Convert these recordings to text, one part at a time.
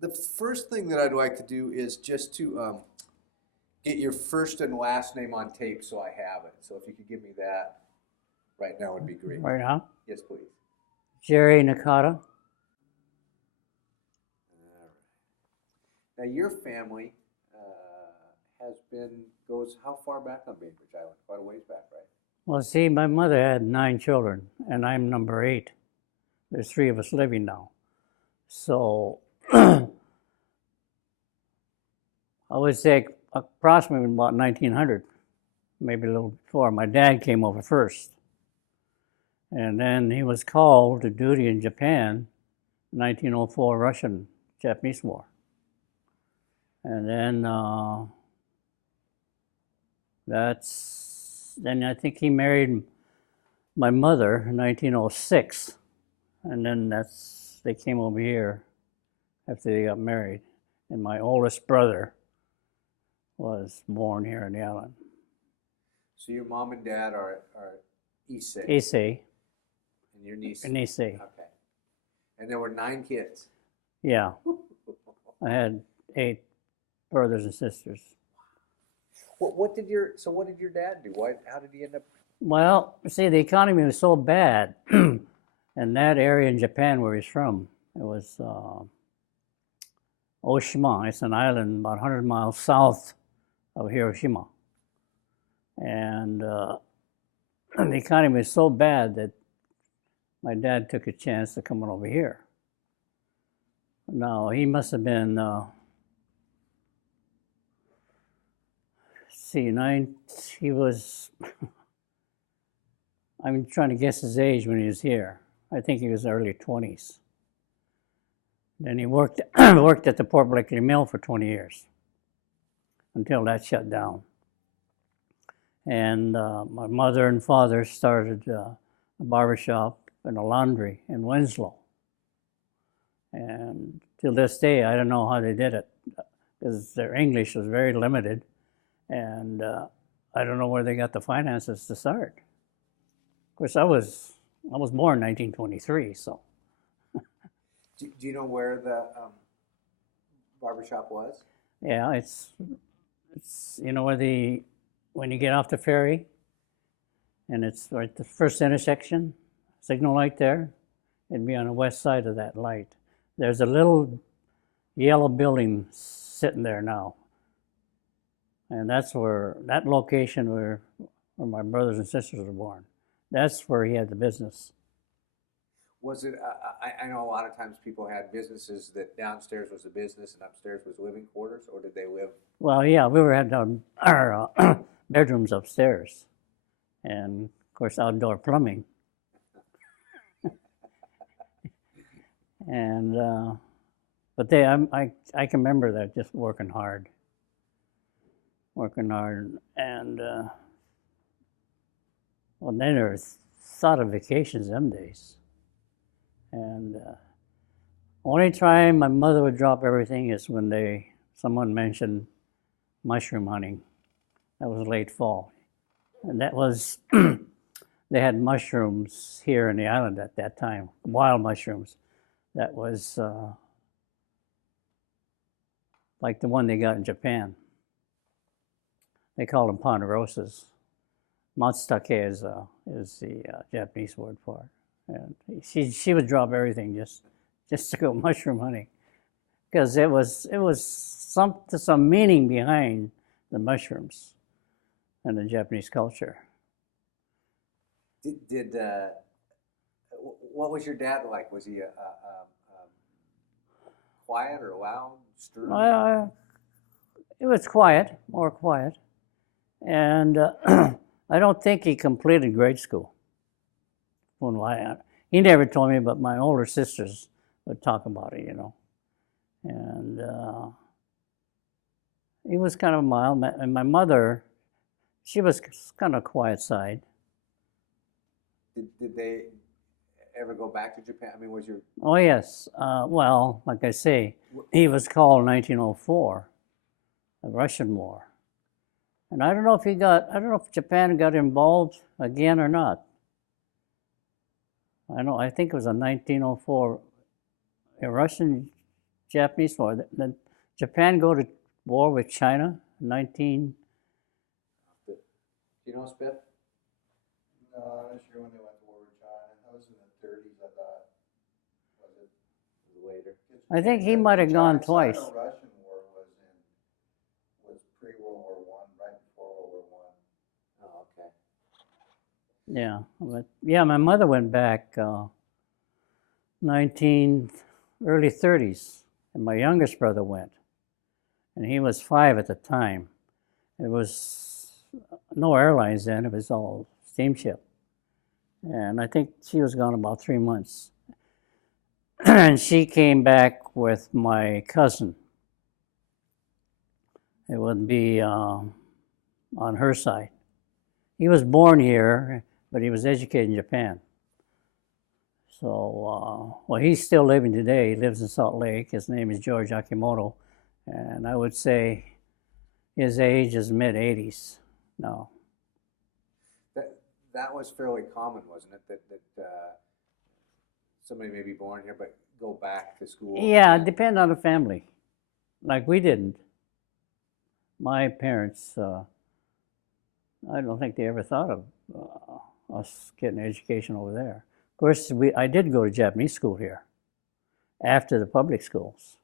The first thing that I'd like to do is just to get your first and last name on tape so I have it. So if you could give me that right now would be great. Right now? Yes, please. Jerry Nakata. All right. Now your family goes how far back on Bainbridge Island? Quite a ways back, right? Well, see, my mother had 9 children, and I'm number 8. There's 3 of us living now. So I would say approximately about 1900, maybe a little before. My dad came over first. And then he was called to duty in Japan, 1904 Russian-Japanese War. And then then I think he married my mother in 1906. And then they came over here after they got married. And my oldest brother was born here in the island. So your mom and dad are Issei. Issei. And your niece? Issei. Okay. And there were 9 kids? Yeah. I had 8 brothers and sisters. What did your dad do? How did he end up? Well, see, the economy was so bad in that area in Japan where he's from. It was Oshima. It's an island about 100 miles south of Hiroshima. And the economy was so bad that my dad took a chance to come on over here. Now, he must have been, he was, I'm trying to guess his age when he was here. I think he was early 20s. Then he worked at the Port Blakely Mill for 20 years until that shut down. And my mother and father started a barbershop and a laundry in Winslow. And till this day, I don't know how they did it because their English was very limited. And I don't know where they got the finances to start. Of course, I was born in 1923, so. Do you know where the barbershop was? Yeah, it's you know where when you get off the ferry, and it's right the first intersection, signal light there, it'd be on the west side of that light. There's a little yellow building sitting there now. And that's that location where my brothers and sisters were born. That's where he had the business. Was it, I know a lot of times people had businesses that downstairs was a business and upstairs was living quarters, or did they live? Well, yeah, we had our bedrooms upstairs. And, of course, outdoor plumbing. And, but I can remember that, just working hard. And well, then there was thought of vacations them days. And only time my mother would drop everything is when someone mentioned mushroom hunting. That was late fall. And that was, they had mushrooms here in the island at that time, wild mushrooms. That was like the one they got in Japan. They call them ponderosas. Matsutake is the Japanese word for it. And she would drop everything just to go mushroom hunting, because it was some meaning behind the mushrooms and the Japanese culture. What was your dad like? Was he quiet or loud, stern? It was quiet, more quiet. And I don't think he completed grade school. He never told me, but my older sisters would talk about it, you know. And he was kind of mild. And my mother, she was kind of quiet side. Did they ever go back to Japan? I mean, was your... Oh, yes. Well, like I say, he was called in 1904, the Russian War. And I don't know if Japan got involved again or not. I think it was in 1904, a Russian Japanese War. Japan go to war with China in 19. Do you know, Spiff? No, I'm not sure when they went to war with China. That was in the 30s, I thought. Was it? Later. I think he might have gone twice. Sino-Russian War was pre-World War One, right before World War One. Oh, okay. Yeah, but yeah, my mother went back early 30s, and my youngest brother went, and he was 5 at the time. It was no airlines then; it was all steamship, and I think she was gone about 3 months. And she came back with my cousin. It would be on her side. He was born here, but he was educated in Japan. So, well, he's still living today. He lives in Salt Lake. His name is George Akimoto. And I would say his age is mid-80s now. That was fairly common, wasn't it? That somebody may be born here but go back to school. Yeah, it depends on the family. Like we didn't. My parents, I don't think they ever thought of us getting an education over there. Of course, I did go to Japanese school here after the public schools.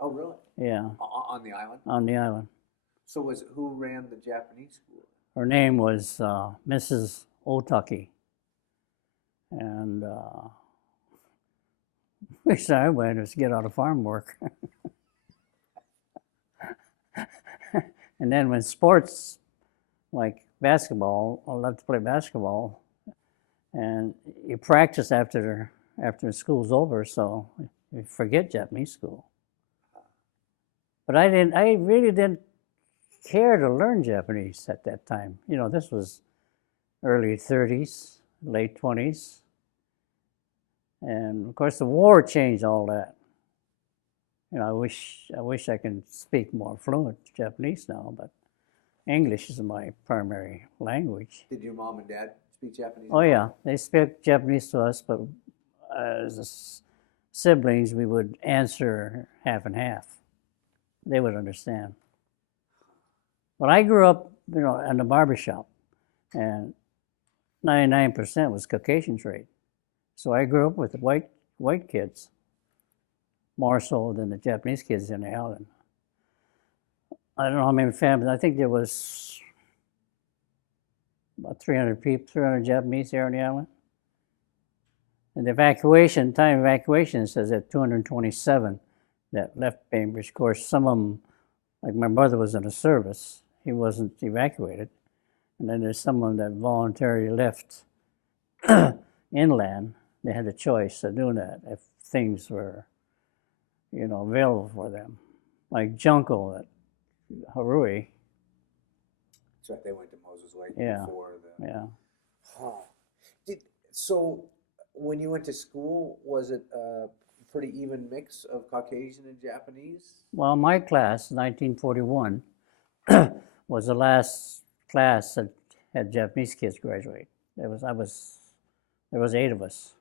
Oh, really? Yeah, On the island? on the island. So who ran the Japanese school? Her name was Mrs. Otaki. And which I went was get out of farm work. And then when sports, like basketball, I love to play basketball, and you practice after school's over, so you forget Japanese school. But I really didn't care to learn Japanese at that time. You know, this was early 30s, late 20s. And of course the war changed all that. You know, I wish I can speak more fluent Japanese now, but English is my primary language. Did your mom and dad speak Japanese? Oh yeah, they speak Japanese to us, but as siblings, we would answer half and half. They would understand. But I grew up, you know, in the barbershop, and 99% was Caucasian trade. So I grew up with white kids, more so than the Japanese kids in the island. I don't know how many families. I think there was about 300 people, 300 Japanese here on the island. And the time of evacuation says that 227 that left Bainbridge. Of course, some of them, like my brother was in the service, he wasn't evacuated. And then there's some of them that voluntarily left inland. They had a choice of doing that if things were, you know, available for them. Like Junko at Hawaii. That's right, they went to Moses Lake Yeah. before the... Yeah. Huh. So when you went to school, was it a pretty even mix of Caucasian and Japanese? Well, my class, 1941, was the last class that had Japanese kids graduate. There was 8 of us.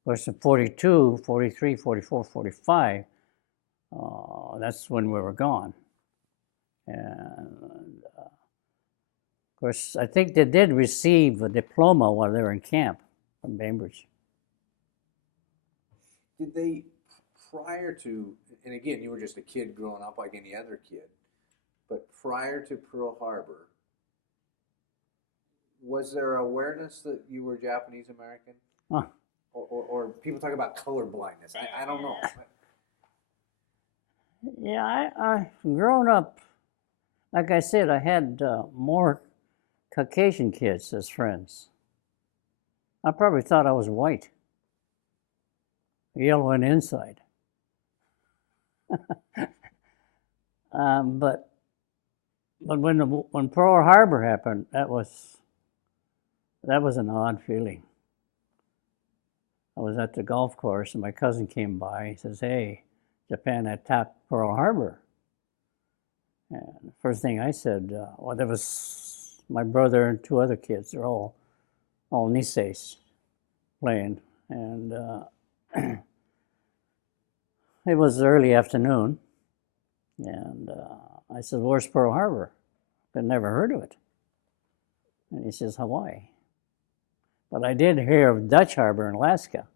Of course, in 42, 43, 44, 45, that's when we were gone. And of course, I think they did receive a diploma while they were in camp from Bainbridge. Did they, prior to, and again, you were just a kid growing up like any other kid, but prior to Pearl Harbor, was there awareness that you were Japanese American? Huh. Or people talk about color blindness. I don't know. Yeah, I grown up, like I said, I had more Caucasian kids as friends. I probably thought I was white, yellow on the inside. But when Pearl Harbor happened, that was an odd feeling. I was at the golf course and my cousin came by. He says, "Hey, Japan attacked Pearl Harbor." And the first thing I said, well, there was my brother and 2 other kids. They're all Niseis playing. And it was early afternoon, and I said, "Where's Pearl Harbor?" I'd never heard of it. And he says, "Hawaii." But I did hear of Dutch Harbor in Alaska.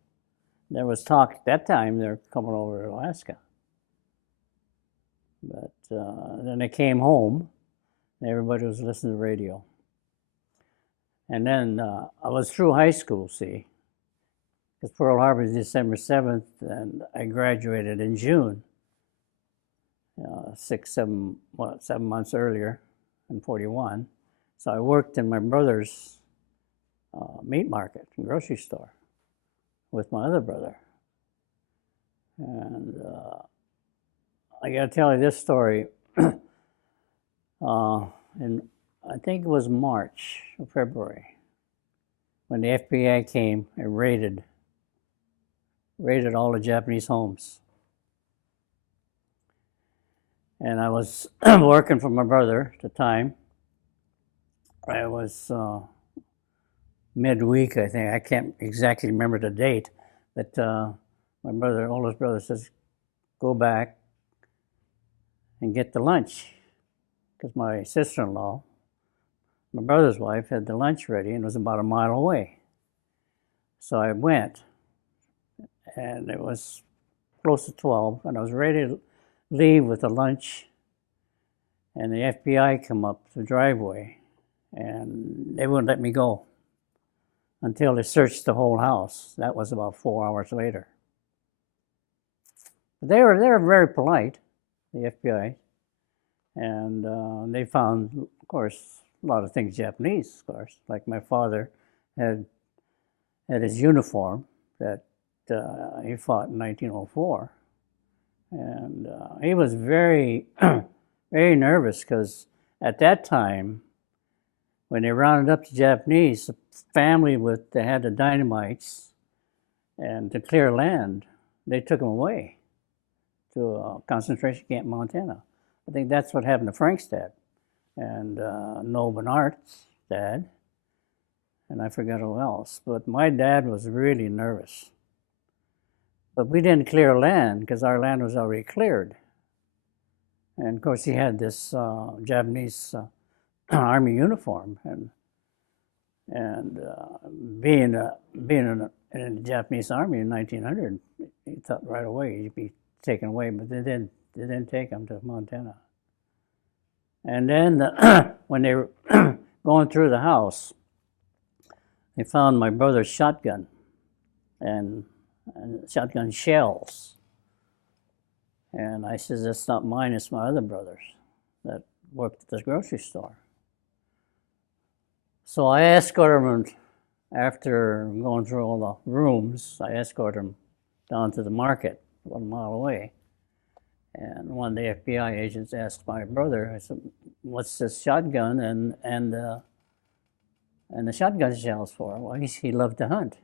There was talk at that time they're coming over to Alaska. But then I came home, and everybody was listening to the radio. And then I was through high school, see, because Pearl Harbor is December 7th, and I graduated in June, 7 months earlier, in 41. So I worked in my brother's meat market and grocery store with my other brother. And I got to tell you this story. And I think it was March or February when the FBI came and raided all the Japanese homes. And I was working for my brother at the time. I was midweek, I think. I can't exactly remember the date, but my brother, oldest brother, says, "Go back and get the lunch," because my sister-in-law, my brother's wife, had the lunch ready and it was about a mile away. So I went, and it was close to 12, and I was ready to leave with the lunch, and the FBI come up the driveway, and they wouldn't let me go until they searched the whole house. That was about 4 hours later. But they were very polite, the FBI, and they found, of course, a lot of things Japanese, of course. Like my father had his uniform that he fought in 1904, and he was very, very nervous because at that time, when they rounded up the Japanese, the family they had the dynamites, and to clear land, they took them away to a concentration camp in Montana. I think that's what happened to Frank's dad, and Noel Bernard's dad, and I forget who else. But my dad was really nervous. But we didn't clear land because our land was already cleared. And of course, he had this Japanese army uniform, and being in the Japanese army in 1900, he thought right away he'd be taken away, but they didn't take him to Montana. And then when they were going through the house, they found my brother's shotgun and shotgun shells. And I said, "That's not mine, it's my other brother's that worked at this grocery store." So I escorted him, after going through all the rooms, I escorted him down to the market 1 mile away. And one of the FBI agents asked my brother, I said, "What's this shotgun and the shotgun shells for?" Well, he loved to hunt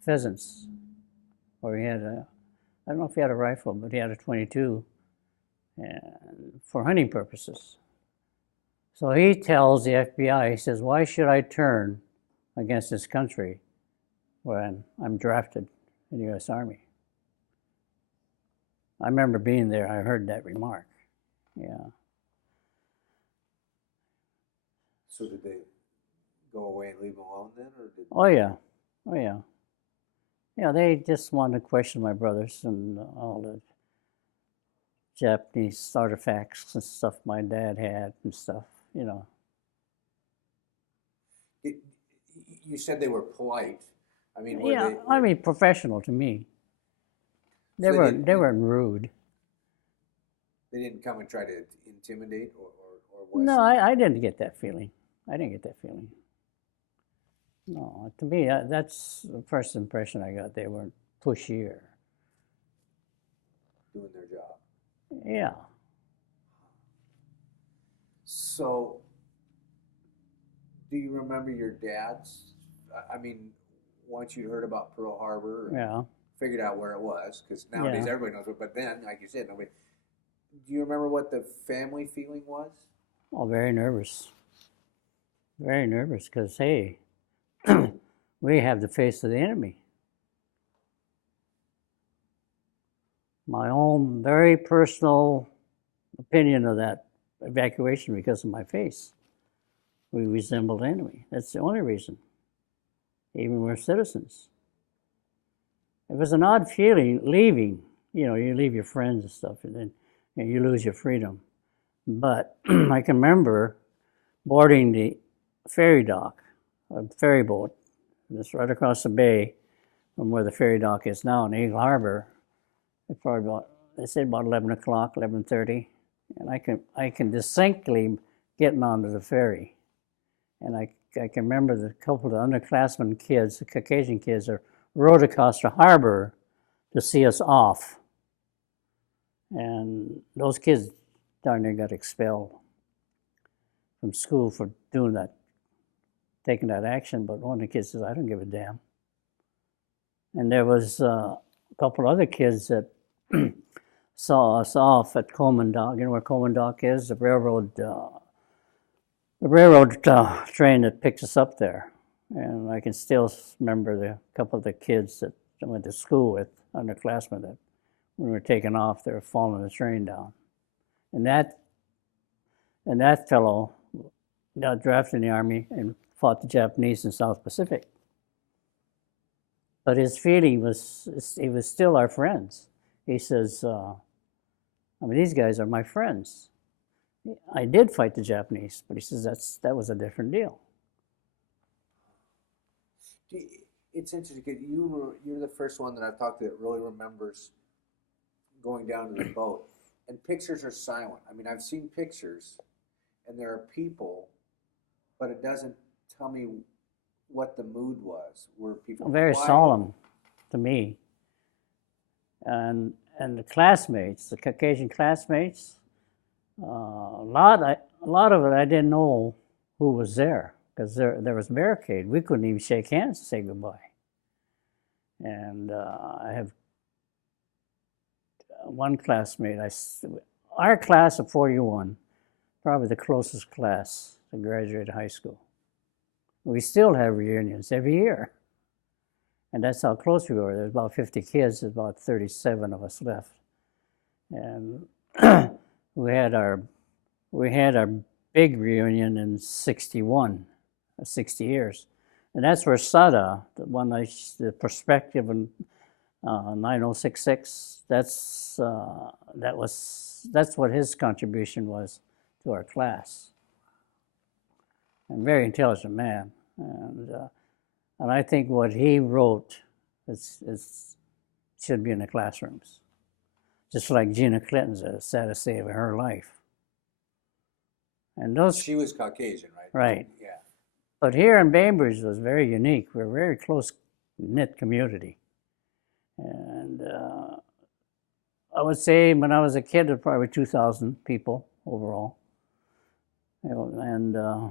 pheasants. Or he had I don't know if he had a rifle, but he had a .22 and for hunting purposes. So he tells the FBI, he says, "Why should I turn against this country when I'm drafted in the U.S. Army?" I remember being there, I heard that remark. Yeah. So did they go away and leave him alone then, or did? Oh yeah, oh yeah. Yeah, they just wanted to question my brothers and all the Japanese artifacts and stuff my dad had and stuff, you know. You said they were polite. I mean, Yeah, I mean professional to me. They weren't rude. They didn't come and try to intimidate or was? No, I didn't get that feeling. I didn't get that feeling. No, to me, that's the first impression I got. They weren't pushy or Doing their job. yeah. So, do you remember your dad's? I mean, once you heard about Pearl Harbor, Yeah. figured out where it was, because nowadays Yeah. everybody knows it. But then, like you said, nobody. Do you remember what the family feeling was? Oh, very nervous. Very nervous because, hey, we have the face of the enemy. my own very personal opinion of that evacuation because of my face. We resembled the enemy. That's the only reason. Even we're citizens. It was an odd feeling leaving. You know, you leave your friends and stuff, and then you lose your freedom. But I can remember boarding the ferry dock, a ferry boat, that's right across the bay from where the ferry dock is now in Eagle Harbor. It's probably about, they said about 11 o'clock, 11:30, and I can distinctly getting onto the ferry, and I can remember the couple of underclassmen kids, the Caucasian kids, that rowed across the harbor to see us off, and those kids darn near got expelled from school for doing that, taking that action. But one of the kids says, "I don't give a damn." And there was a couple other kids that saw us off at Coleman Dock. You know where Coleman Dock is? The railroad train that picks us up there. And I can still remember the couple of the kids that I went to school with, underclassmen, that when we were taking off, they were following the train down. And that fellow got drafted in the Army and fought the Japanese in South Pacific. But his feeling was, he was still our friends. He says, these guys are my friends. I did fight the Japanese, but he says that was a different deal. It's interesting because you're the first one that I've talked to that really remembers going down to the boat. And pictures are silent. I mean, I've seen pictures, and there are people, but it doesn't tell me what the mood was. Were people very quiet? Solemn to me. And the classmates, the Caucasian classmates, a lot of it I didn't know who was there because there was a barricade. We couldn't even shake hands to say goodbye. And I have one classmate. Our class of 41, probably the closest class to graduate high school. We still have reunions every year. And that's how close we were. There's about 50 kids, there's about 37 of us left. And we had our big reunion in 61, 60 years. And that's where Sada, the perspective in 9066, that's what his contribution was to our class. And very intelligent man. And I think what he wrote should be in the classrooms. Just like Gina Clinton's a saddest day of her life. And She was Caucasian, right? Right. Yeah. But here in Bainbridge was very unique. We're a very close-knit community. And I would say when I was a kid, there were probably 2,000 people overall. And a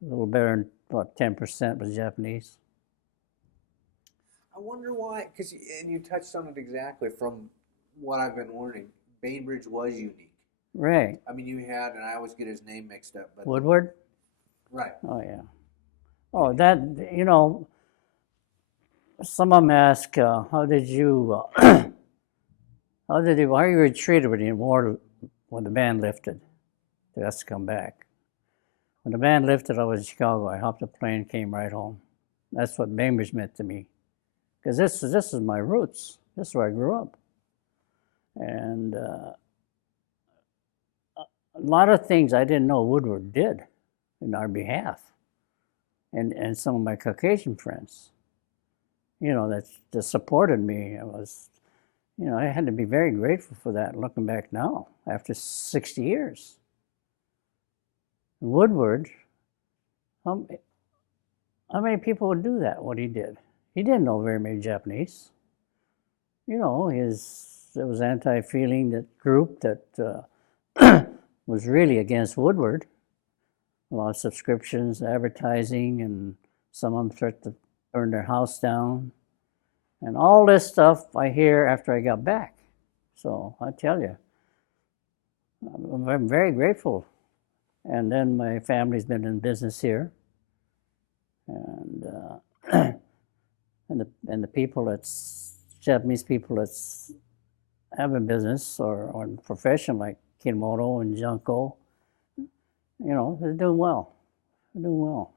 little better than about 10% was Japanese. I wonder why, and you touched on it exactly from what I've been learning. Bainbridge was unique. Right. I mean, you had, and I always get his name mixed up, but Woodward? Right. Oh, yeah. Oh, that, some of them ask, how you were treated when the band lifted? That's to come back. When the band lifted, I was in Chicago. I hopped a plane, came right home. That's what Bainbridge meant to me. Because this is my roots. This is where I grew up. And a lot of things I didn't know Woodward did in our behalf. And some of my Caucasian friends, that supported me. I had to be very grateful for that looking back now, after 60 years. Woodward, how many people would do that, what he did? He didn't know very many Japanese. There was anti-feeling, that group that was really against Woodward. A lot of subscriptions, advertising, and some of them threatened to burn their house down. And all this stuff I hear after I got back. So I tell you, I'm very grateful. And then my family's been in business here. And the people Japanese people have a business or a profession like Kimoto and Junko, they're doing well. They're doing well.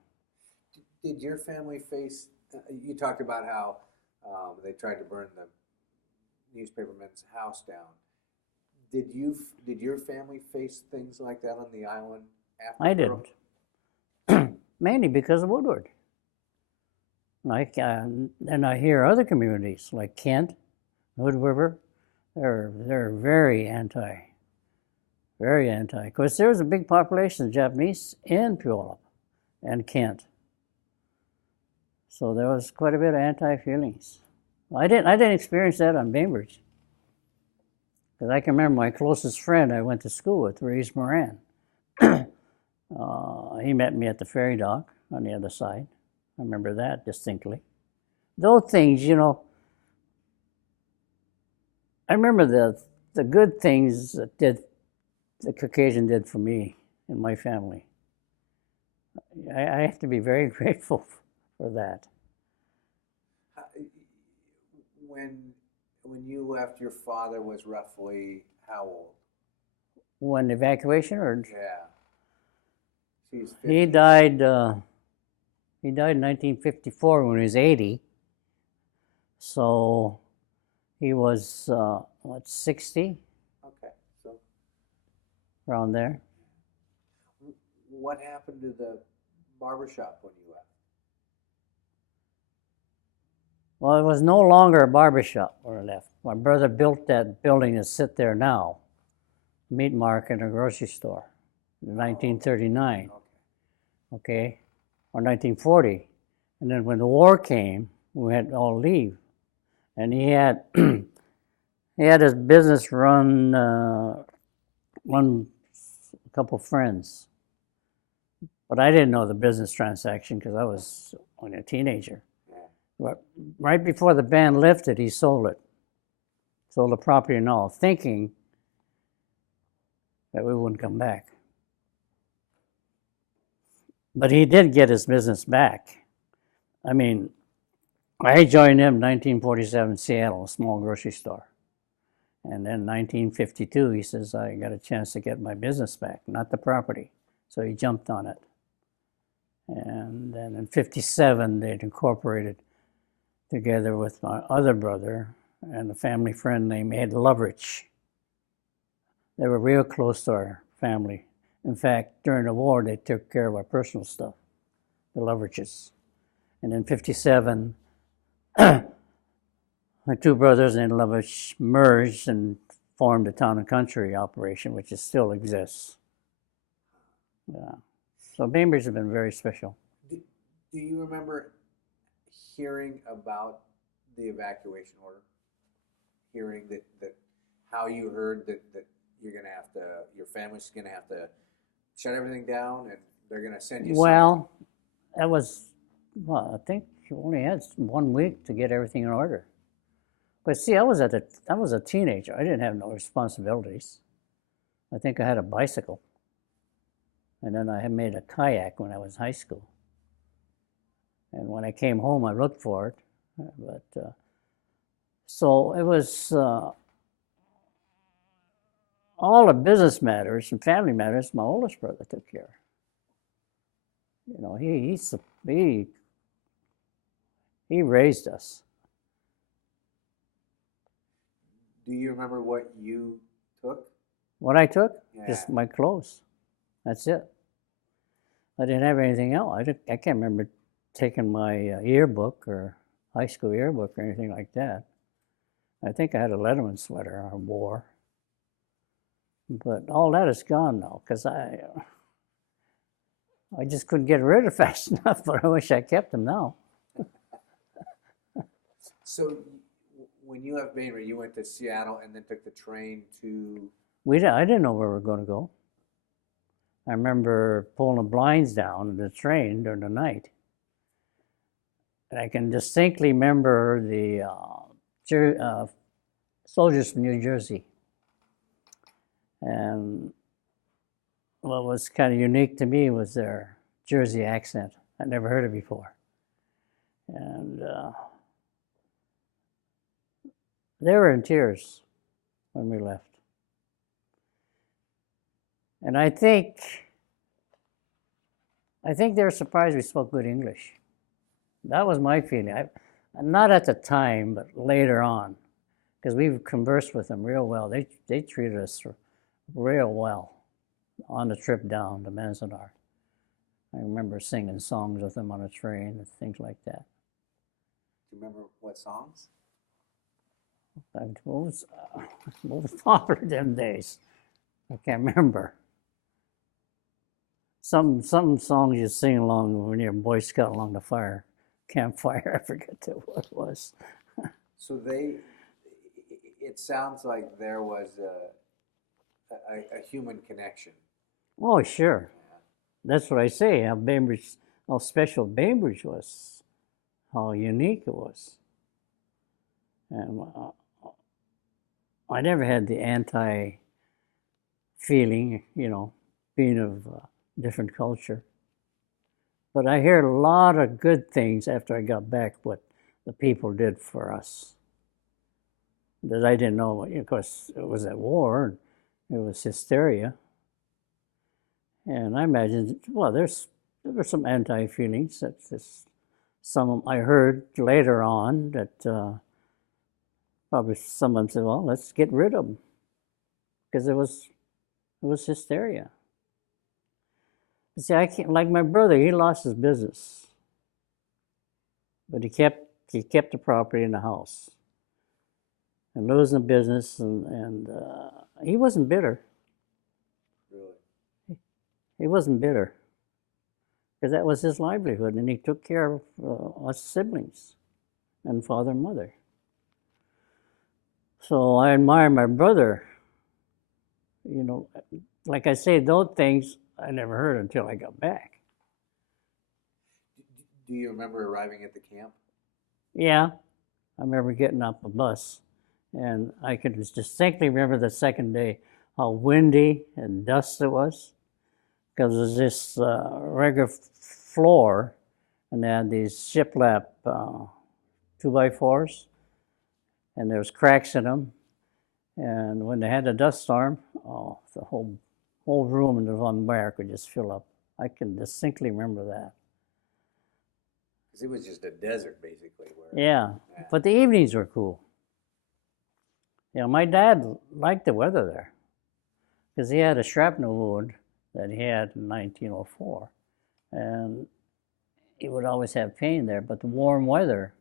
Did your family face? You talked about how they tried to burn the newspaperman's house down. Did your family face things like that on the island after? I didn't, mainly because of Woodward. Like, and I hear other communities like Kent, Hood River, they're very anti. Because there was a big population of Japanese in Puyallup and Kent. So there was quite a bit of anti-feelings. I didn't experience that on Bainbridge. Because I can remember my closest friend I went to school with, Reese Moran. He met me at the ferry dock on the other side. I remember that distinctly. Those things, I remember the good things that the Caucasian did for me and my family. I have to be very grateful for that. When you left, your father was roughly how old? When evacuation, or Yeah. he died. He died in 1954 when he was 80. So he was 60, Okay. So around there. what happened to the barbershop when you left? Well, it was no longer a barbershop when I left. My brother built that building that sit there now, meat market and a grocery store, in 1939. Okay, or 1940. And then when the war came, we had to all leave. And he had his business run a couple friends. But I didn't know the business transaction because I was only a teenager. But right before the ban lifted, he sold it. Sold the property and all, thinking that we wouldn't come back. But he did get his business back. I mean, I joined him in 1947 in Seattle, a small grocery store. And then 1952, he says, I got a chance to get my business back, not the property. So he jumped on it. And then in 57, they'd incorporated together with my other brother and a family friend named Ed Loveridge. They were real close to our family. In fact, during the war, they took care of our personal stuff, the Loveridges. And in 57, my two brothers and Loveridge merged and formed the Town and Country operation, which still exists. Yeah. So Bainbridge has been very special. Do you remember hearing about the evacuation order? Hearing that how you heard that you're going to have to, your family's going to have to shut everything down and they're going to send you Well, that was, I think you only had 1 week to get everything in order. But see, I was a teenager. I didn't have no responsibilities. I think I had a bicycle. And then I had made a kayak when I was in high school. And when I came home, I looked for it. But so it was all the business matters and family matters. My oldest brother took care. You know, he raised us. Do you remember what you took? What I took? Yeah. Just my clothes. That's it. I didn't have anything else. I can't remember taking my yearbook or high school yearbook or anything like that. I think I had a Letterman sweater I wore. But all that is gone now because I just couldn't get rid of it fast enough, but I wish I kept them now. So when you left Bainbridge, you went to Seattle and then took the train to... I didn't know where we were going to go. I remember pulling the blinds down in the train during the night. And I can distinctly remember the soldiers from New Jersey. And what was kind of unique to me was their Jersey accent. I'd never heard it before. And they were in tears. when we left. And I think they were surprised we spoke good English. That was my feeling. Not at the time, but later on, because we conversed with them real well. They treated us real well on the trip down to Manzanar. I remember singing songs with them on a train and things like that. Do you remember what songs? What was popular them days? I can't remember. Some songs you sing along when you're a Boy Scout along the campfire. I forget what it was. So it sounds like there was a human connection. Oh, sure. That's what I say. How special Bainbridge was, how unique it was. And I never had the anti-feeling, being of different culture. But I heard a lot of good things after I got back, what the people did for us. That I didn't know. Of course, it was at war, and it was hysteria. And I imagine, there were some anti-feelings. Some I heard later on that probably someone said, well, let's get rid of them. Because it was hysteria. See, I can't, like my brother, he lost his business. But he kept the property in the house. And losing the business, and he wasn't bitter. Really? He wasn't bitter. Because that was his livelihood, and he took care of us siblings and father and mother. So I admire my brother. Like I say, those things I never heard until I got back. Do you remember arriving at the camp? Yeah, I remember getting off the bus, and I can distinctly remember the second day how windy and dust it was, because there's this regular floor, and they had these shiplap 2x4s, and there was cracks in them, and when they had a dust storm, the whole room in the Von Barrack would just fill up. I can distinctly remember that. Because it was just a desert, basically. Yeah, but the evenings were cool. My dad liked the weather there, because he had a shrapnel wound that he had in 1904, and he would always have pain there, but the warm weather,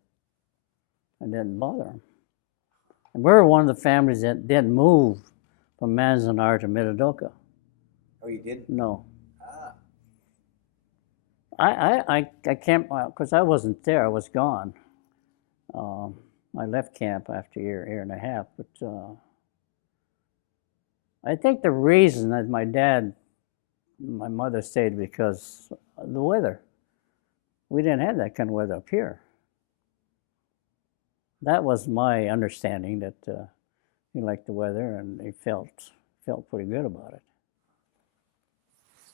it didn't bother him. And we were one of the families that didn't move from Manzanar to Minidoka. Oh, you didn't? No. Ah. I can't, because I wasn't there, I was gone. I left camp after a year and a half, but I think the reason that my mother stayed because of the weather. We didn't have that kind of weather up here. That was my understanding, that he liked the weather and he felt pretty good about it.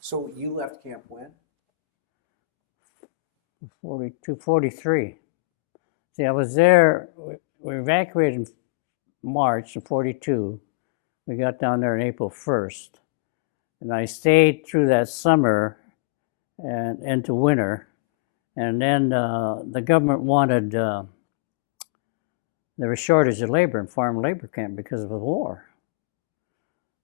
So you left camp when? 42, 43. See, I was there, we evacuated in March of 42. We got down there on April 1st. And I stayed through that summer and into winter. And then the government wanted, there was a shortage of labor in farm labor camp because of the war.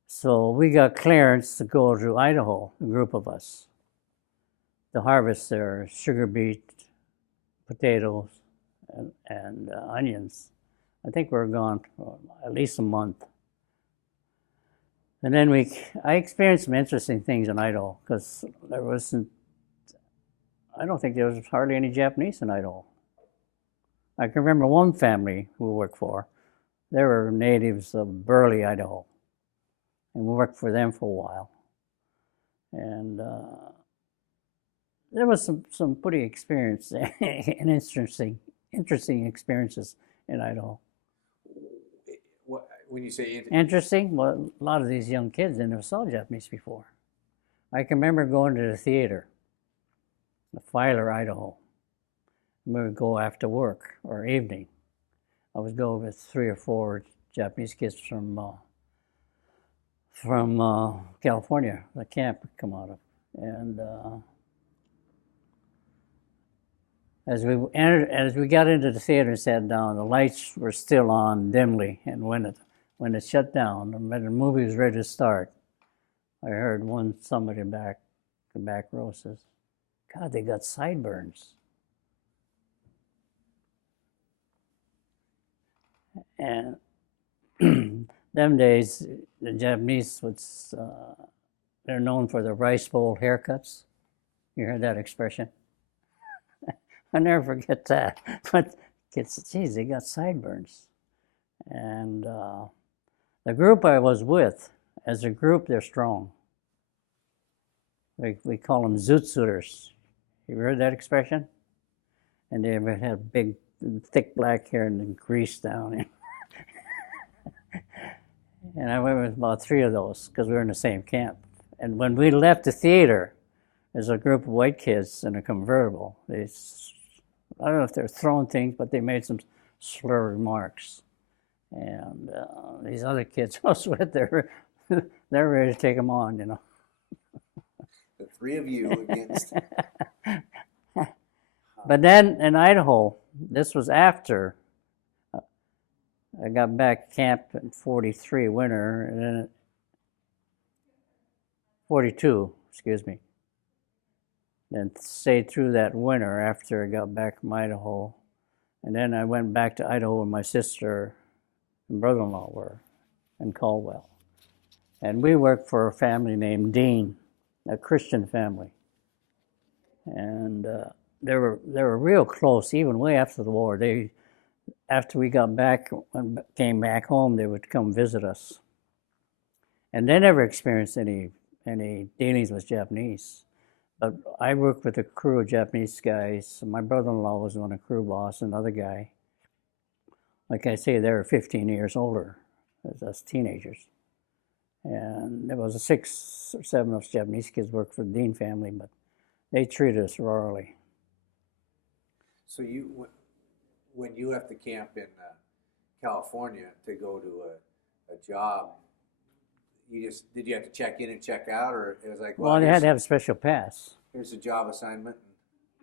So we got clearance to go to Idaho, a group of us, to harvest their sugar beet, potatoes, and onions. I think we were gone for at least a month. And then I experienced some interesting things in Idaho, because I don't think there was hardly any Japanese in Idaho. I can remember one family we worked for. They were natives of Burley, Idaho. And we worked for them for a while. And there was some pretty experience and interesting experiences in Idaho. When you say interesting, well, a lot of these young kids never saw Japanese before. I can remember going to the theater, the Filer, Idaho. We would go after work or evening. I would go with 3 or 4 Japanese kids from California, the camp would come out of. And as we got into the theater and sat down, the lights were still on dimly, and when it shut down, when the movie was ready to start, I heard somebody in the back row says, "God, they got sideburns." And them days, the Japanese they're known for their rice bowl haircuts. You heard that expression? I never forget that. But kids, geez, they got sideburns. And the group I was with, as a group, they're strong. We call them zoot-suiters. You heard that expression? And they had big, thick black hair and then grease down. And I went with about 3 of those because we were in the same camp. And when we left the theater, there's a group of white kids in a convertible. I don't know if they're throwing things, but they made some slur remarks. And these other kids I was with, they're ready to take them on, you know. The 3 of you against. But then in Idaho, this was after I got back camp in 43 winter, and then 42, excuse me. Then stayed through that winter after I got back from Idaho. And then I went back to Idaho where my sister and brother-in-law were in Caldwell. And we worked for a family named Dean, a Christian family. And they were real close, even way after the war. After we got back, came back home, they would come visit us. And they never experienced any dealings with Japanese. But I worked with a crew of Japanese guys. My brother-in-law was one of crew boss, another guy. Like I say, they were 15 years older as us teenagers. And there was 6 or 7 of us Japanese kids worked for the Dean family, but they treated us royally. So when you left the camp in California to go to a job, did you have to check in and check out, or it was like, well, they had to have a special pass. Here's a job assignment.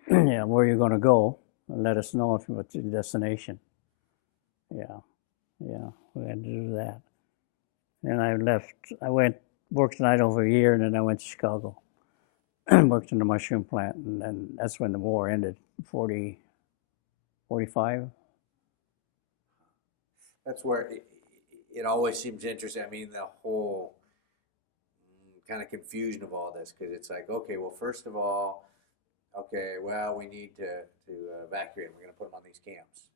Yeah, where you're going to go, and let us know if what's your destination. Yeah, we had to do that. And I worked in Idaho for a year, and then I went to Chicago. Worked in the mushroom plant, and then that's when the war ended, 45. That's where it always seems interesting. I mean, the whole kind of confusion of all this, because it's like, okay, well, first of all, we need to evacuate them. We're going to put them on these camps.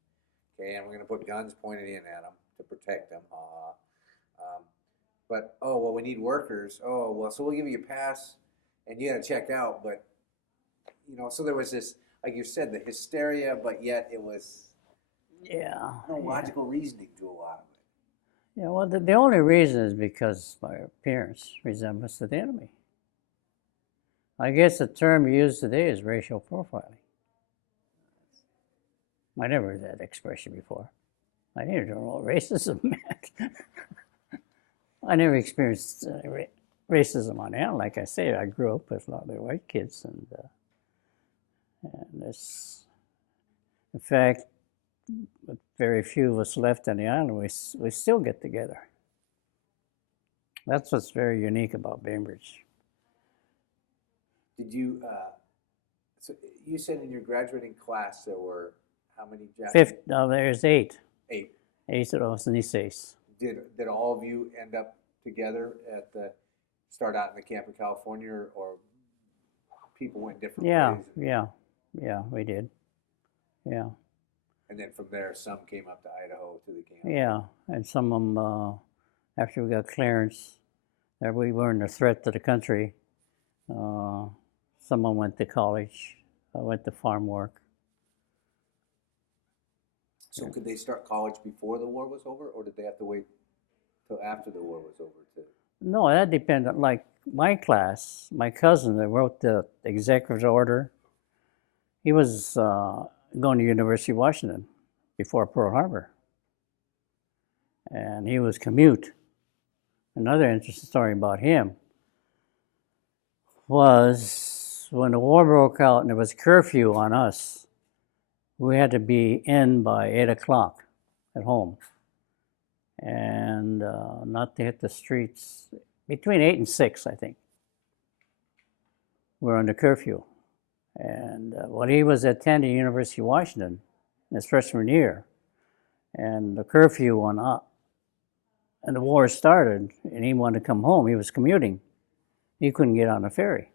Okay, and we're going to put guns pointed in at them to protect them. But, we need workers. So we'll give you a pass, and you got to check out. But, so there was this, like you said, the hysteria, but yet it was no logical reasoning to a lot of it. Yeah, well, the only reason is because my appearance resemblance to the enemy. I guess the term used today is racial profiling. I never heard that expression before. I didn't know what racism meant. I never experienced racism on the island. Like I say, I grew up with a lot of white kids, and this, in fact, with very few of us left on the island, we still get together. That's what's very unique about Bainbridge. Did you, so you said in your graduating class there were how many Japanese? There's 8. 8. 8 of us in these 6. Did all of you end up together start out in the camp in California, or people went different ways? Yeah, we did. Yeah. And then from there, some came up to Idaho to the camp. Yeah, and some of them, after we got clearance, that we weren't a threat to the country. Some of them went to college, went to farm work. So could they start college before the war was over, or did they have to wait till after the war was over too? No, that depended. Like my class, my cousin that wrote the executive order, he was going to University of Washington before Pearl Harbor. and he was commute. Another interesting story about him was when the war broke out and there was curfew on us, we had to be in by 8 o'clock at home and not to hit the streets between 8 and 6, I think. We're under curfew. And when he was attending University of Washington in his freshman year, and the curfew went up, and the war started, and he wanted to come home. He was commuting. He couldn't get on a ferry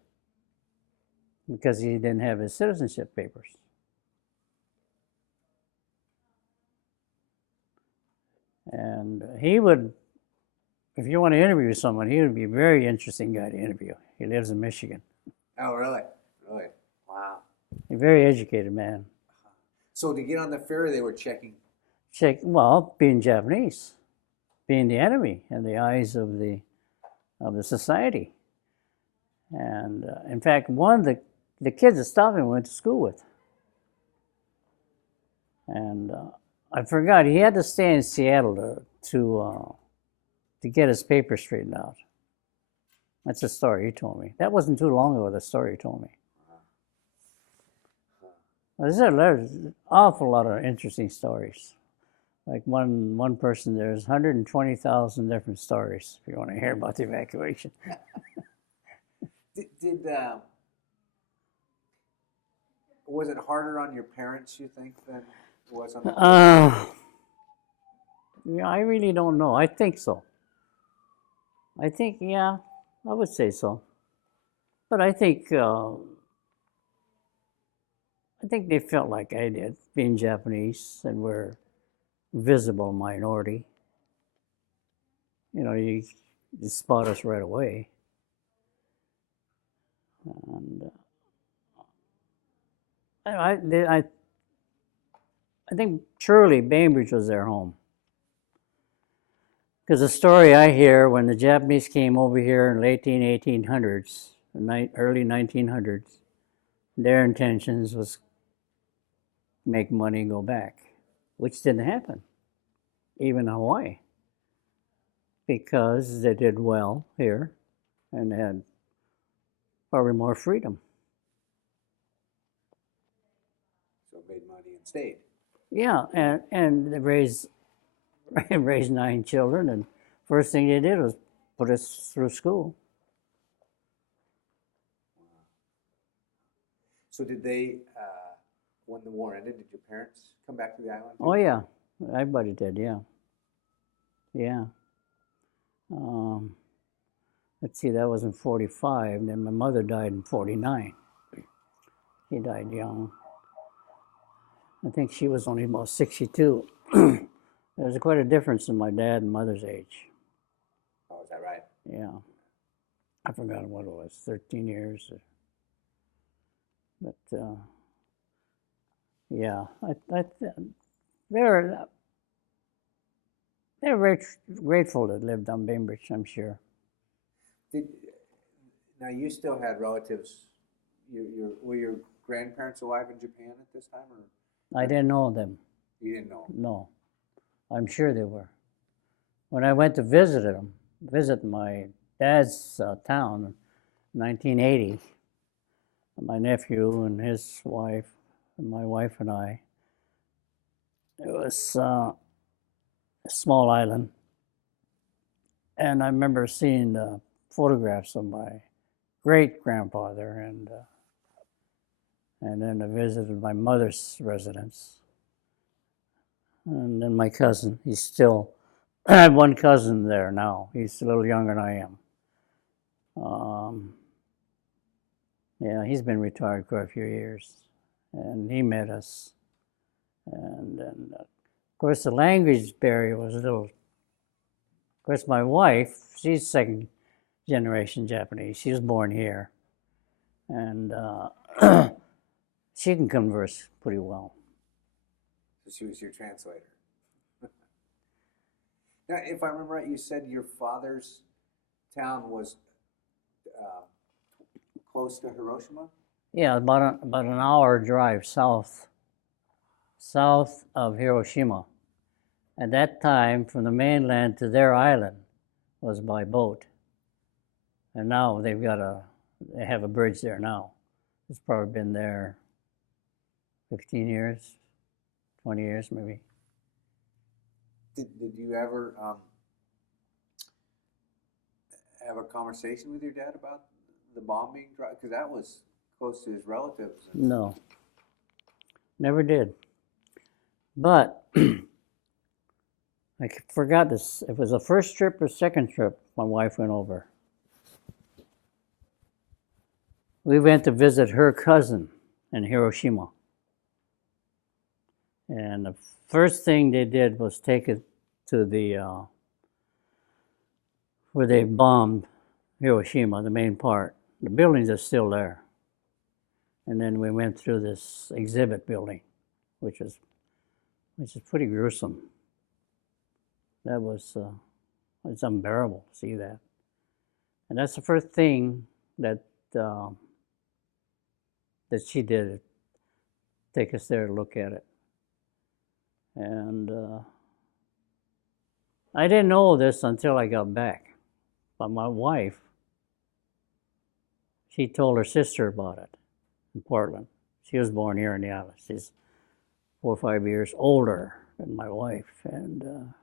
because he didn't have his citizenship papers. And he would, if you want to interview someone, he would be a very interesting guy to interview. He lives in Michigan. Oh, really? Really? Wow. A very educated man. So to get on the ferry, they were checking. Well, being Japanese, being the enemy in the eyes of the society. And in fact, one of the kids that stopped him went to school with. And I forgot, he had to stay in Seattle to get his papers straightened out. That's the story he told me. That wasn't too long ago, the story he told me. There's an awful lot of interesting stories. Like one person, there's 120,000 different stories if you want to hear about the evacuation. Was it harder on your parents, you think, than it was on the Yeah, I really don't know. I think so. I think, yeah, I would say so. But I think they felt like I did, being Japanese, and we're visible minority. You know, you spot us right away. And I think surely Bainbridge was their home. Because the story I hear, when the Japanese came over here in the late 1800s, early 1900s, their intentions was make money and go back, which didn't happen, even in Hawaii, because they did well here and had probably more freedom. So made money and stayed. Yeah, and they raised 9 children, and first thing they did was put us through school. So did they, when the war ended, did your parents come back to the island? Oh yeah, everybody did. Yeah, yeah. Let's see, that was in 45. And then my mother died in 49. She died young. I think she was only about 62. There's quite a difference in my dad and mother's age. Oh, is that right? Yeah. I forgot what it was, 13 years. But, yeah, they're very grateful that lived on Bainbridge, I'm sure. Now, you still had relatives. Were your grandparents alive in Japan at this time? Or? I didn't know them. You didn't know them? No. I'm sure they were. When I went to visit my dad's town in 1980, my nephew and his wife, and my wife and I, it was a small island. And I remember seeing the photographs of my great-grandfather, and then I visited my mother's residence. And then my cousin, I have one cousin there now. He's a little younger than I am. Yeah, he's been retired for a few years. And he met us. And then, of course, the language barrier was a little. Of course, my wife, she's second generation Japanese. She was born here. And she can converse pretty well. So she was your translator. Now, if I remember right, you said your father's town was close to Hiroshima? Yeah, about an hour drive south of Hiroshima. At that time, from the mainland to their island was by boat. And now they have a bridge there now. It's probably been there 15 years, 20 years maybe. Did you ever have a conversation with your dad about the bombing? Because that was close to his relatives. No, never did. But I forgot this. It was the first trip or second trip my wife went over. We went to visit her cousin in Hiroshima. And the first thing they did was take it to the, where they bombed Hiroshima, the main part. The buildings are still there. And then we went through this exhibit building, which is pretty gruesome. That was, it's unbearable to see that. And that's the first thing that that she did, take us there to look at it. And I didn't know this until I got back. But my wife, she told her sister about it in Portland. She was born here in the island. She's 4 or 5 years older than my wife. And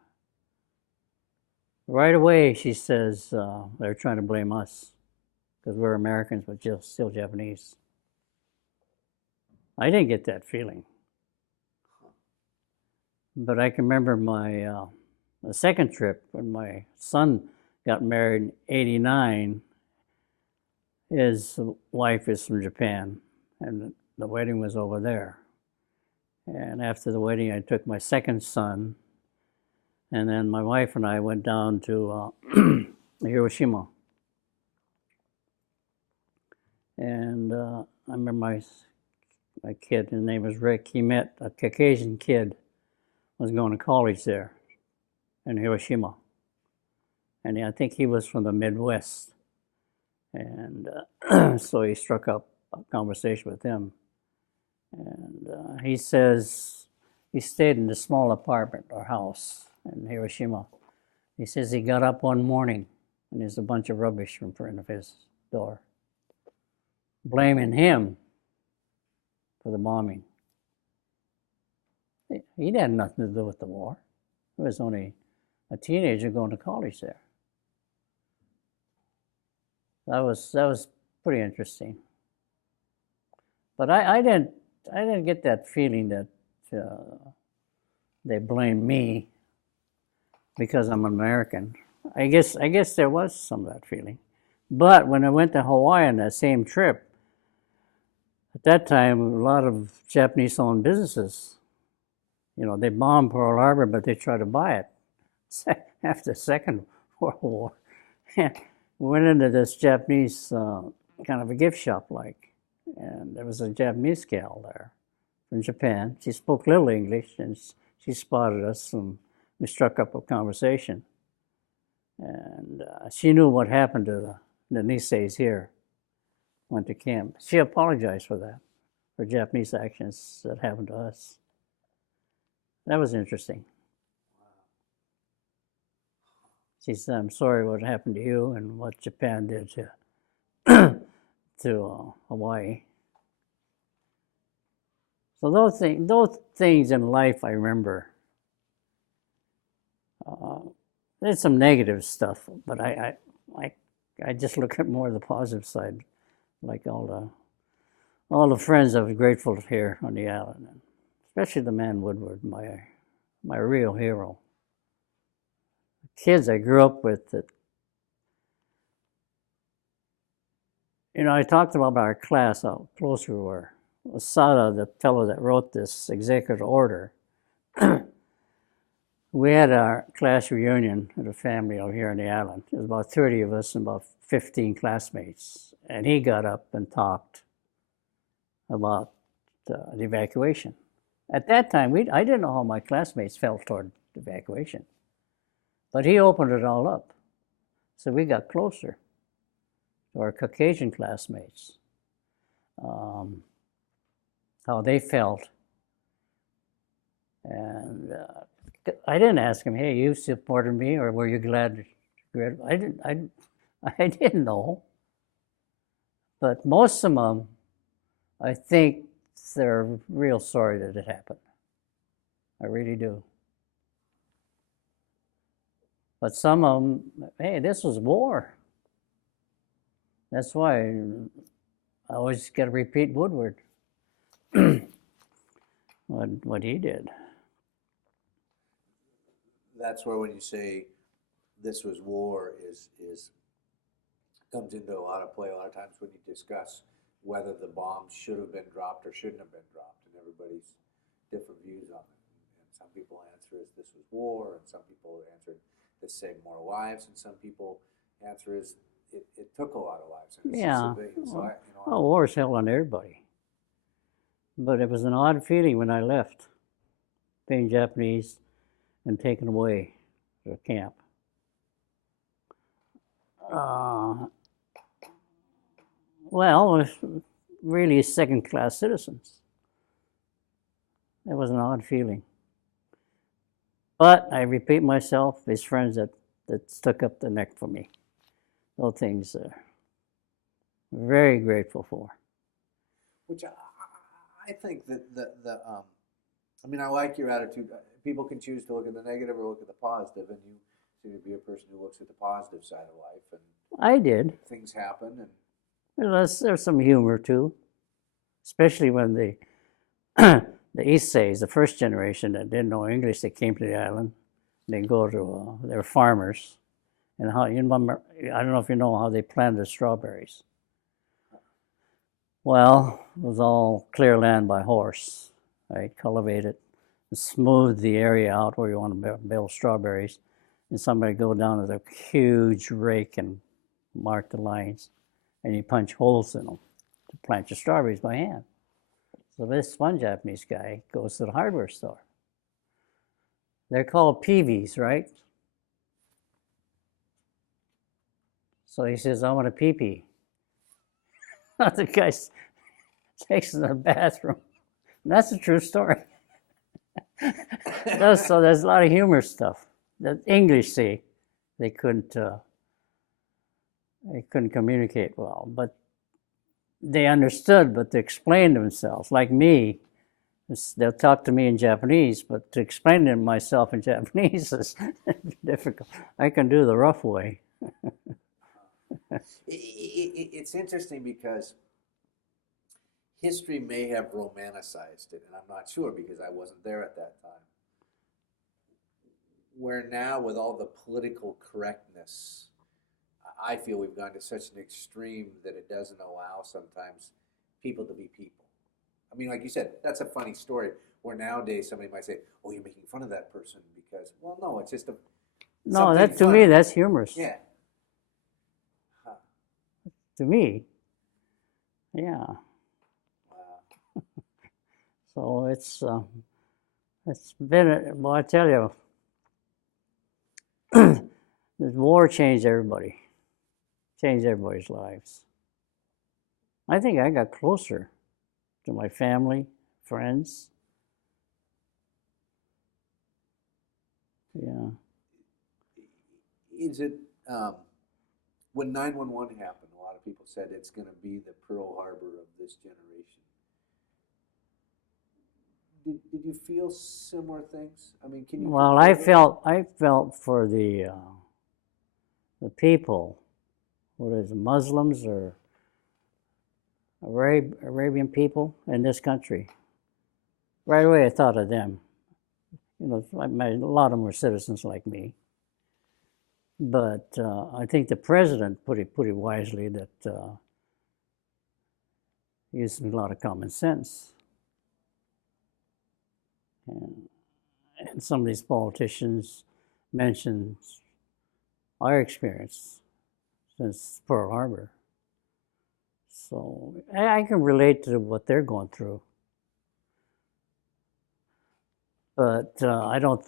right away she says they're trying to blame us because we're Americans but just still Japanese. I didn't get that feeling. But I can remember my the second trip when my son got married in '89. His wife is from Japan, and the wedding was over there. And after the wedding, I took my second son, and then my wife and I went down to Hiroshima. And I remember my kid, his name was Rick, he met a Caucasian kid, was going to college there in Hiroshima. And I think he was from the Midwest. And so he struck up a conversation with him. And he says he stayed in a small apartment or house in Hiroshima. He says he got up one morning and there's a bunch of rubbish in front of his door, blaming him for the bombing. He had nothing to do with the war. He was only a teenager going to college there. That was pretty interesting. But I didn't get that feeling that they blamed me because I'm American. I guess there was some of that feeling. But when I went to Hawaii on that same trip, at that time, a lot of Japanese-owned businesses, they bombed Pearl Harbor, but they tried to buy it after the Second World War. We went into this Japanese kind of a gift shop and there was a Japanese gal there from Japan. She spoke little English, and she spotted us, and we struck up a conversation. And she knew what happened to the Niseis here, went to camp. She apologized for that, for Japanese actions that happened to us. That was interesting. She said, "I'm sorry what happened to you and what Japan did to Hawaii." So those things in life I remember. There's some negative stuff, but I just look at more of the positive side, like all the friends I was grateful here on the island, and especially the man Woodward, my real hero. Kids I grew up with that, I talked about our class, how close we were. Sada, the fellow that wrote this executive order, we had our class reunion at a family out here on the island. There was about 30 of us and about 15 classmates. And he got up and talked about the evacuation. At that time, I didn't know how my classmates felt toward the evacuation. But he opened it all up. So we got closer to our Caucasian classmates, how they felt. And I didn't ask him, hey, you supported me, or were you glad? I didn't. I didn't know. But most of them, I think they're real sorry that it happened. I really do. But some of them, hey, this was war. That's why I always got to repeat Woodward, what he did. That's where when you say this was war is comes into a lot of play a lot of times when you discuss whether the bombs should have been dropped or shouldn't have been dropped, and everybody's different views on it. And some people answer as this was war, and some people answer this saved more lives, and some people answer is it took a lot of lives. And it's Yeah. civilians. So Well, war's hell on everybody. But it was an odd feeling when I left, being Japanese and taken away to a camp. Well, it was really second-class citizens. It was an odd feeling. But I repeat myself, his friends that stuck up the neck for me. Those things very grateful for. Which I think that I mean, I like your attitude. People can choose to look at the negative or look at the positive, and you seem to be a person who looks at the positive side of life. And I did. things happen, and There's some humor too, especially when the East Says, the first generation that didn't know English, they came to the island. They go to they were farmers, and how you remember? I don't know if you know how they planted strawberries. Well, it was all clear land by horse, right? Cultivated, smooth the area out where you want to build strawberries, and somebody go down with a huge rake and mark the lines, and you punch holes in them to plant your strawberries by hand. So this one Japanese guy goes to the hardware store. They're called peevees, right? So he says, I want a pee-pee. The guy takes to the bathroom. And that's a true story. So there's a lot of humor stuff. The English say they couldn't communicate well, but they understood, but to explain themselves, like me, they'll talk to me in Japanese, but to explain to myself in Japanese is difficult. I can do the rough way. it's interesting because history may have romanticized it, and I'm not sure because I wasn't there at that time. Where now, with all the political correctness, I feel we've gone to such an extreme that it doesn't allow sometimes people to be people. I mean, like you said, that's a funny story where nowadays somebody might say, oh, you're making fun of that person because, well, no, it's just No, that to me, that's humorous. Yeah. To me, yeah. Wow. So it's been, well, I tell you, the war changed everybody, changed everybody's lives. I think I got closer to my family, friends. Yeah. Is it, when 9/11 happened, a lot of people said it's going to be the Pearl Harbor of this generation. Did you feel similar things? I mean, can you? Well, I felt for the people, what is it, Muslims or Arabian people in this country. Right away, I thought of them. You know, a lot of them were citizens like me. But I think the president put it wisely that he used a lot of common sense. And some of these politicians mentioned our experience since Pearl Harbor. So I can relate to what they're going through. But I don't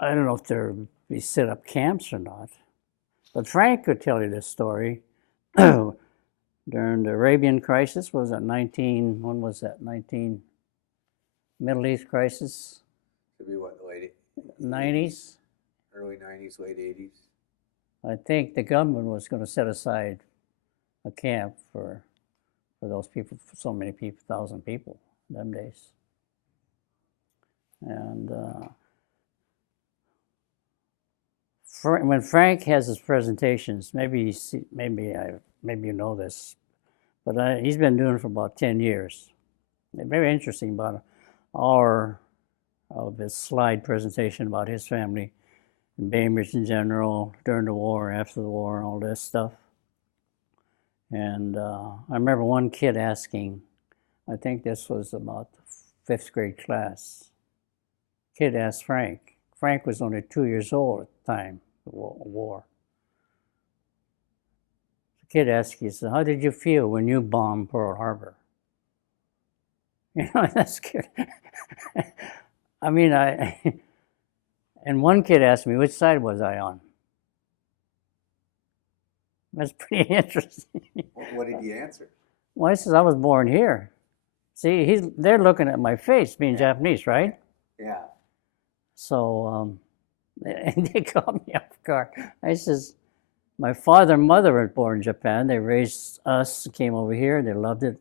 know if they set up camps or not. But Frank could tell you this story. During the Arabian crisis, when was that, Middle East crisis? To be what, the late 90s. early 90s, late 80s? I think the government was going to set aside a camp for those people, for so many people, 1,000 people, them days. And when Frank has his presentations, maybe you know this, but he's been doing it for about 10 years. They're very interesting, about an hour of his slide presentation about his family and Bainbridge in general, during the war, after the war, all this stuff. And I remember one kid asking, I think this was about the 5th grade class, kid asked Frank. Frank was only 2 years old at the time, the war. The kid asked, he said, how did you feel when you bombed Pearl Harbor? You know, that's good. I mean, and one kid asked me, which side was I on? That's pretty interesting. What did he answer? Well, he says, I was born here. See, they're looking at my face, being Japanese, right? Yeah. So they caught me off guard. I says, my father and mother were born in Japan. They raised us, came over here. They loved it.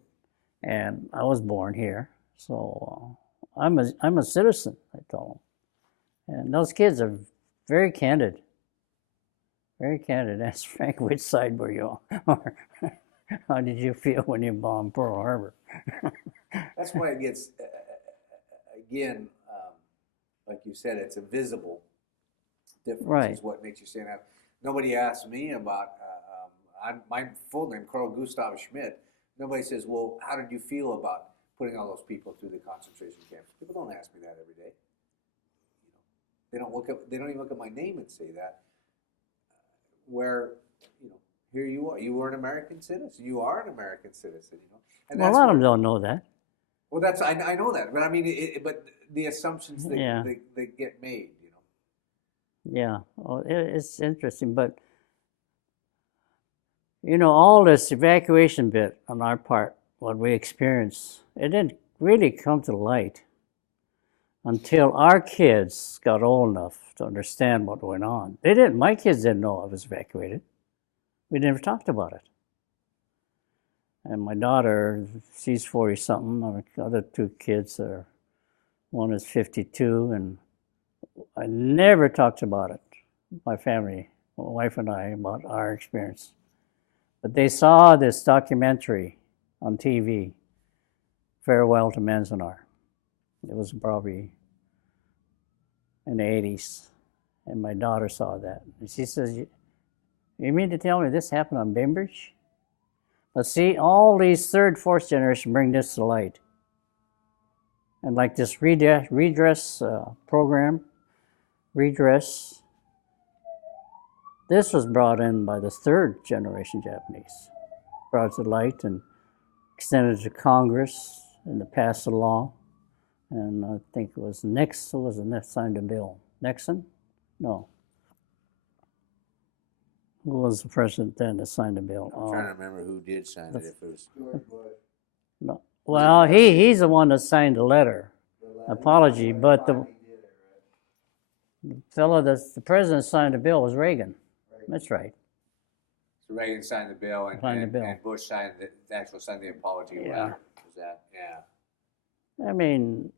And I was born here. So I'm a citizen, I told them. And those kids are very candid. Very candid. Ask Frank, which side were you on? Or how did you feel when you bombed Pearl Harbor? That's why it gets, again, like you said, it's a visible difference. Right. Is what makes you stand out. Nobody asked me about, my full name, Carl Gustav Schmidt. Nobody says, well, how did you feel about putting all those people through the concentration camps? People don't ask me that every day. They don't even look at my name and say that. Where, here you are. You were an American citizen. You are an American citizen. And Well, a lot of them don't know that. Well, I know that, but I mean, but the assumptions that get made. Yeah, well, it's interesting, but all this evacuation bit on our part, what we experienced, it didn't really come to light until our kids got old enough to understand what went on. My kids didn't know I was evacuated. We never talked about it. And my daughter, she's 40-something. The other two kids one is 52, and I never talked about it. My family, my wife and I, about our experience. But they saw this documentary on TV, Farewell to Manzanar. It was probably in the 80s, and my daughter saw that. And she says, you mean to tell me this happened on Bainbridge? But see, all these third, fourth generation bring this to light. And like this redress program, this was brought in by the third generation Japanese. Brought to light and extended to Congress, and they passed a law. And I think it was Nixon, signed a bill? Nixon? No. Who was the president then that signed the bill? I'm trying to remember who did sign it. If it was George Bush. No. Well, he's the one that signed the letter, apology. But the fellow the president signed the bill was Reagan. That's right. So Reagan signed the bill, and Bush signed signed the apology letter. Was that? Yeah. I mean,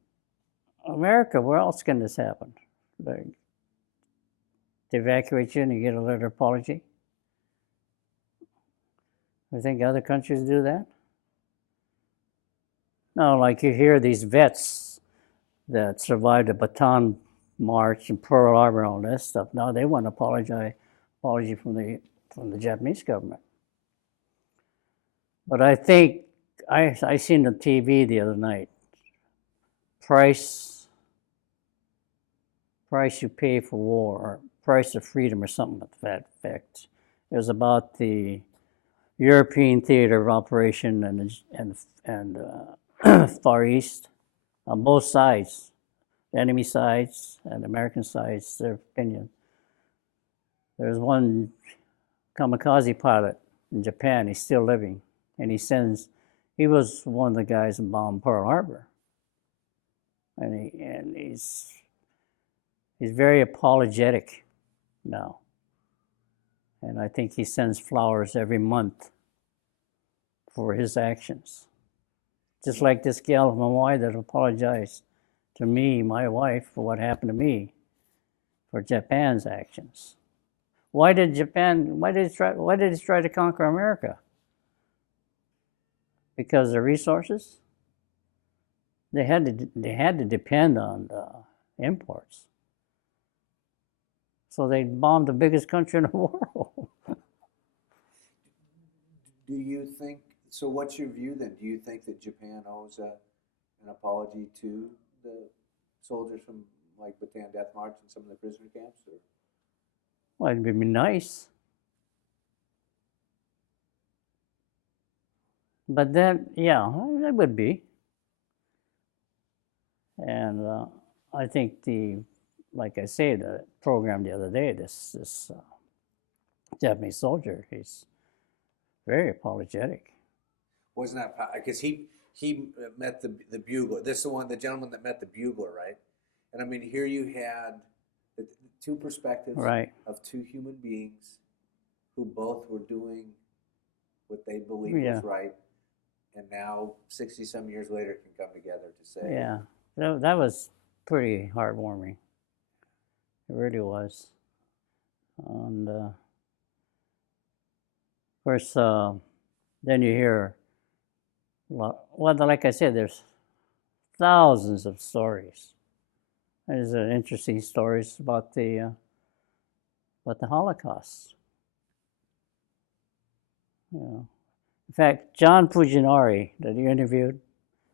America, where else can this happen? They evacuate you and you get a letter of apology? You think other countries do that? No, like you hear these vets that survived the Bataan March and Pearl Harbor and all that stuff. Now they want an apology from the Japanese government. But I think I seen on TV the other night, price you pay for war, or price of freedom, or something to that effect. It was about the European theater of operation and Far East, on both sides, the enemy sides and the American sides, their opinion. There's one kamikaze pilot in Japan, he's still living, and he was one of the guys who bombed Pearl Harbor. And He's very apologetic now. And I think he sends flowers every month for his actions. Just like this gal from Hawaii that apologized to me, my wife, for what happened to me, for Japan's actions. Why did it try to conquer America? Because of the resources? They had to depend on the imports. So they bombed the biggest country in the world. Do you think, so what's your view then? Do you think that Japan owes an apology to the soldiers from like Bataan Death March and some of the prisoner camps? Or? Well, it'd be nice. But then, yeah, it would be. And I think like I say, the program the other day, this Japanese soldier, he's very apologetic. Wasn't that because he met the bugler? This is the gentleman that met the bugler, right? And I mean, here you had the two perspectives Right. of two human beings who both were doing what they believed was right, and now 60-some years later can come together to say, Yeah, that was pretty heartwarming. It really was. And of course, then you hear, well, like I said, there's thousands of stories. There's interesting stories about the Holocaust. You know. In fact, John Fujinari, that you interviewed,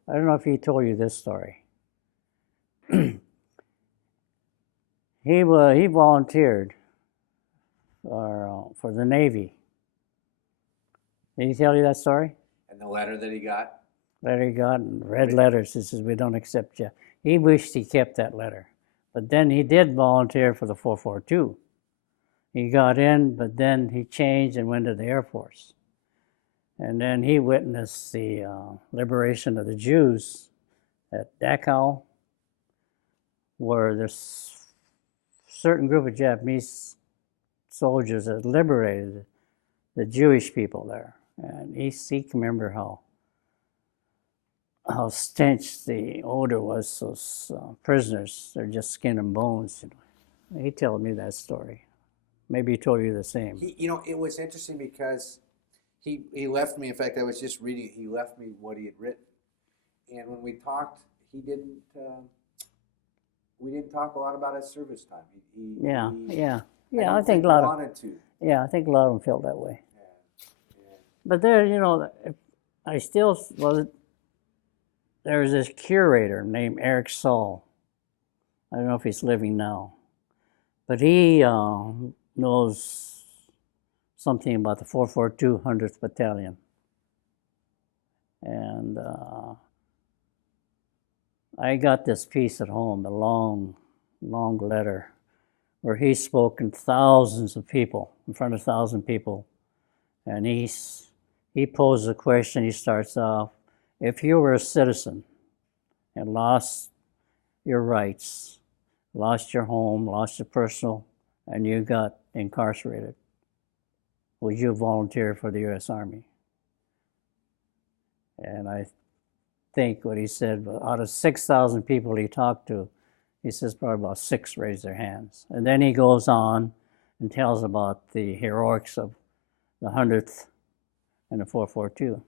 I don't know if he told you this story. He volunteered for the Navy. Did he tell you that story? And the letter that he got? Letter he got in red letters. He says, "We don't accept you." He wished he kept that letter. But then he did volunteer for the 442. He got in, but then he changed and went to the Air Force. And then he witnessed the liberation of the Jews at Dachau, where this certain group of Japanese soldiers had liberated the Jewish people there. And he can remember how stench the odor was, those prisoners. They're just skin and bones. You know. He told me that story. Maybe he told you the same. It was interesting because he left me, in fact, I was just reading it, he left me what he had written. And when we talked, we didn't talk a lot about his service time. I think a lot wanted to. Yeah, I think a lot of them felt that way. Yeah. But there, there was this curator named Eric Saul. I don't know if he's living now. But he knows something about the 442 100th Battalion. And I got this piece at home, a long, long letter, where he spoke in thousands of people, in front of 1,000 people. And he posed a question. He starts off, if you were a citizen and lost your rights, lost your home, lost your personal, and you got incarcerated, would you volunteer for the U.S. Army? And I think what he said, out of 6,000 people he talked to, he says probably about 6 raised their hands. And then he goes on and tells about the heroics of the 100th and the 442.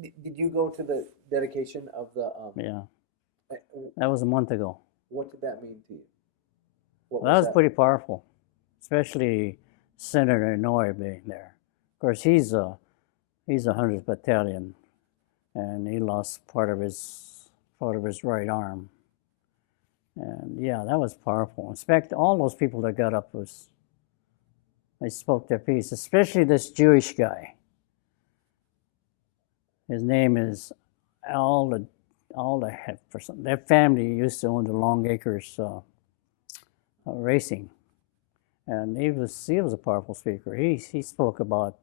Did you go to the dedication of the... Yeah. That was a month ago. What did that mean to you? Well, that was pretty powerful, especially Senator Inouye being there. Of course, he's a 100th Battalion, and he lost part of his right arm. And yeah, that was powerful. In fact, all those people that got up they spoke their piece, especially this Jewish guy. His name is their family used to own the Long Acres racing, and he was a powerful speaker. He spoke about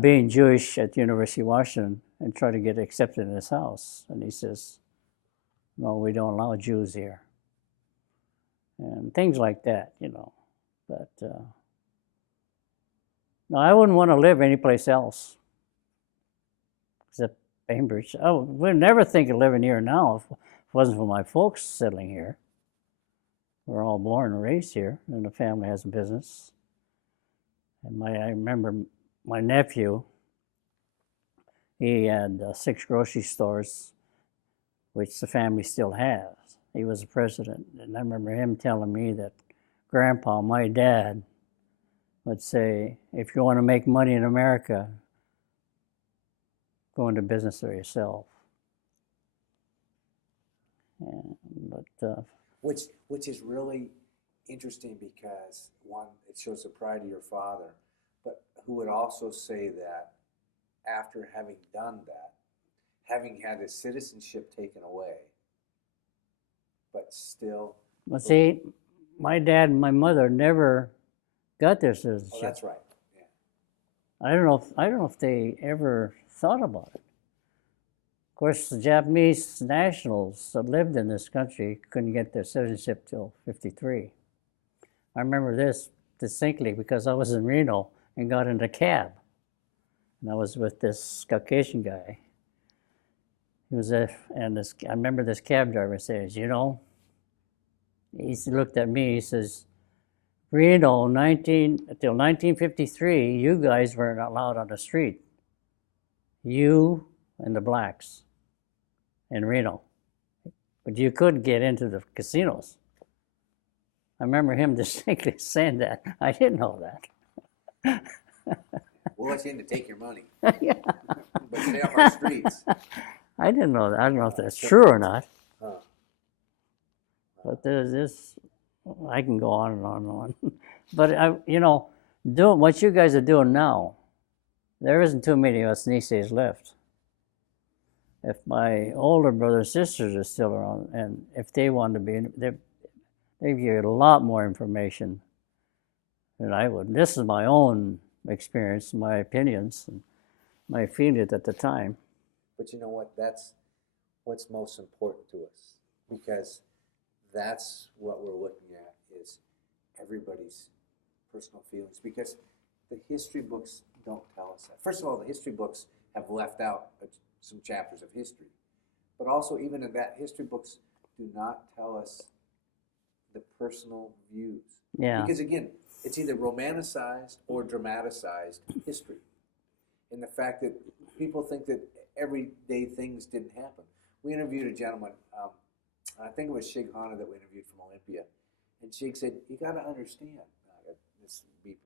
being Jewish at the University of Washington and trying to get accepted in his house. And he says, no, we don't allow Jews here. And things like that, you know. But no, I wouldn't want to live anyplace else except Bainbridge. I would never think of living here now if it wasn't for my folks settling here. We're all born and raised here, and the family has a business. And I remember my nephew, he had 6 grocery stores, which the family still has. He was the president, and I remember him telling me that Grandpa, my dad, would say, if you want to make money in America, go into business for yourself. And, but which is really interesting because, one, it shows the pride of your father, but who would also say that after having done that, having had his citizenship taken away, but still. But see, my dad and my mother never got their Oh, citizenship. that's right. Yeah. I don't know if they ever thought about it. Of course, the Japanese nationals that lived in this country couldn't get their citizenship till '53. I remember this distinctly because I was in Reno and got in a cab, and I was with this Caucasian guy. He was I remember this cab driver says, you know, he looked at me, he says, Reno, until 1953, you guys weren't allowed on the street. You and the blacks in Reno. But you could get into the casinos. I remember him distinctly saying that. I didn't know that. We'll let you in to take your money, Yeah. but stay off our streets. I didn't know that. I don't know if that's true or not. Huh. But there's this, I can go on and on and on. But, you know, doing what you guys are doing now, there isn't too many of us Niseis left. If my older brothers and sisters are still around, and if they want to be, they give you a lot more information than I would. This is my own experience, my opinions, and my feelings at the time. But you know what? That's what's most important to us, because that's what we're looking at is everybody's personal feelings, because the history books don't tell us that. First of all, the history books have left out some chapters of history, but also even in that, history books do not tell us the personal views. Yeah. Because again, it's either romanticized or dramatized history. And the fact that people think that everyday things didn't happen. We interviewed a gentleman, I think it was Shig Hana that we interviewed from Olympia, and Shig said, you got to understand, this would be